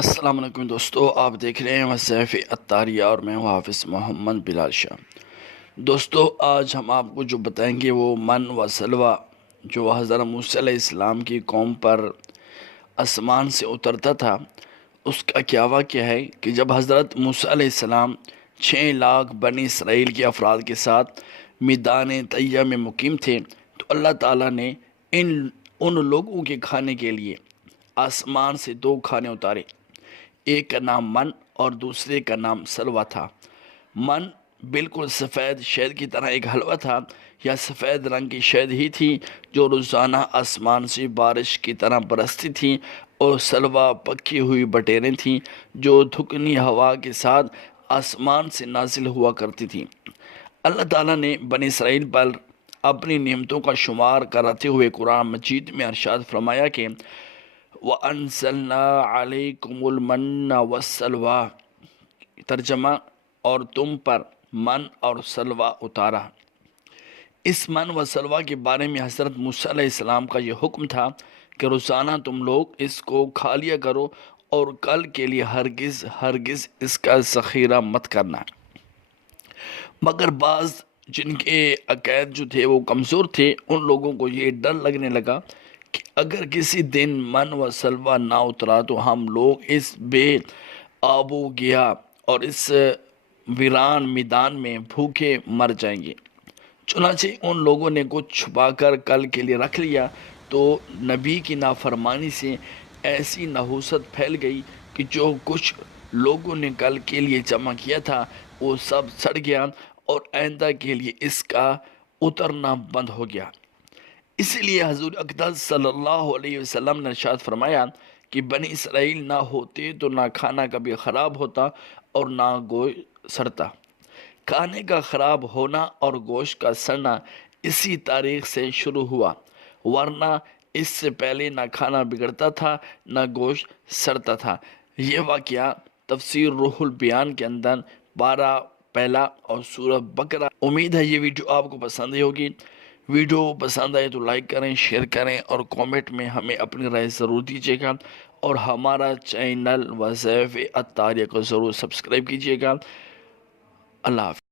السلام علیکم دوستو، آپ دیکھ رہے ہیں وظائف الطاریہ اور میں ہوں حافظ محمد بلال شاہ۔ دوستو، آج ہم آپ کو جو بتائیں گے وہ من و سلوہ جو حضرت موسیٰ علیہ السلام کی قوم پر آسمان سے اترتا تھا، اس کا کیا واقعہ ہے کہ جب حضرت موسیٰ علیہ السلام 6 لاکھ بنی اسرائیل کے افراد کے ساتھ میدان طیہ میں مقیم تھے تو اللہ تعالیٰ نے ان لوگوں کے کھانے کے لیے آسمان سے 2 کھانے اتارے۔ ایک کا نام من اور دوسرے کا نام سلوہ تھا۔ من بالکل سفید شہد کی طرح ایک حلوہ تھا یا سفید رنگ کی شہد ہی تھی جو روزانہ آسمان سے بارش کی طرح برستی تھی، اور سلوہ پکی ہوئی بٹیریں تھیں جو دھکنی ہوا کے ساتھ آسمان سے نازل ہوا کرتی تھیں۔ اللہ تعالیٰ نے بنی اسرائیل پر اپنی نعمتوں کا شمار کراتے ہوئے قرآن مجید میں ارشاد فرمایا کہ وَأَنزَلْنَا عَلَيْكُمُ الْمَنَّ وَالسَّلْوَىٰ، ترجمہ، اور تم پر من اور سلوہ اتارا۔ اس من و سلوہ کے بارے میں حضرت موسیٰ علیہ السلام کا یہ حکم تھا کہ روزانہ تم لوگ اس کو کھا لیا کرو اور کل کے لیے ہرگز اس کا ذخیرہ مت کرنا۔ مگر بعض جن کے عقائد جو تھے وہ کمزور تھے، ان لوگوں کو یہ ڈر لگنے لگا کہ اگر کسی دن من و سلوہ نہ اترا تو ہم لوگ اس بے آب و گیا اور اس ویران میدان میں بھوکے مر جائیں گے۔ چنانچہ ان لوگوں نے کچھ چھپا کر کل کے لیے رکھ لیا، تو نبی کی نافرمانی سے ایسی نحوست پھیل گئی کہ جو کچھ لوگوں نے کل کے لیے جمع کیا تھا وہ سب سڑ گیا اور آئندہ کے لیے اس کا اترنا بند ہو گیا۔ اسی لیے حضور اقدس صلی اللہ علیہ وسلم نے ارشاد فرمایا کہ بنی اسرائیل نہ ہوتے تو نہ کھانا کبھی خراب ہوتا اور نہ گوشت سڑتا۔ کھانے کا خراب ہونا اور گوشت کا سڑنا اسی تاریخ سے شروع ہوا، ورنہ اس سے پہلے نہ کھانا بگڑتا تھا نہ گوشت سڑتا تھا۔ یہ واقعہ تفسیر روح البیان کے اندر 12 پہلا اور سورہ بقرہ۔ امید ہے یہ ویڈیو آپ کو پسند آئی ہوگی۔ ویڈیو پسند آئے تو لائک کریں، شیئر کریں اور کامنٹ میں ہمیں اپنی رائے ضرور دیجیے گا، اور ہمارا چینل وظائف الطاریہ کو ضرور سبسکرائب کیجیے گا۔ اللہ حافظ۔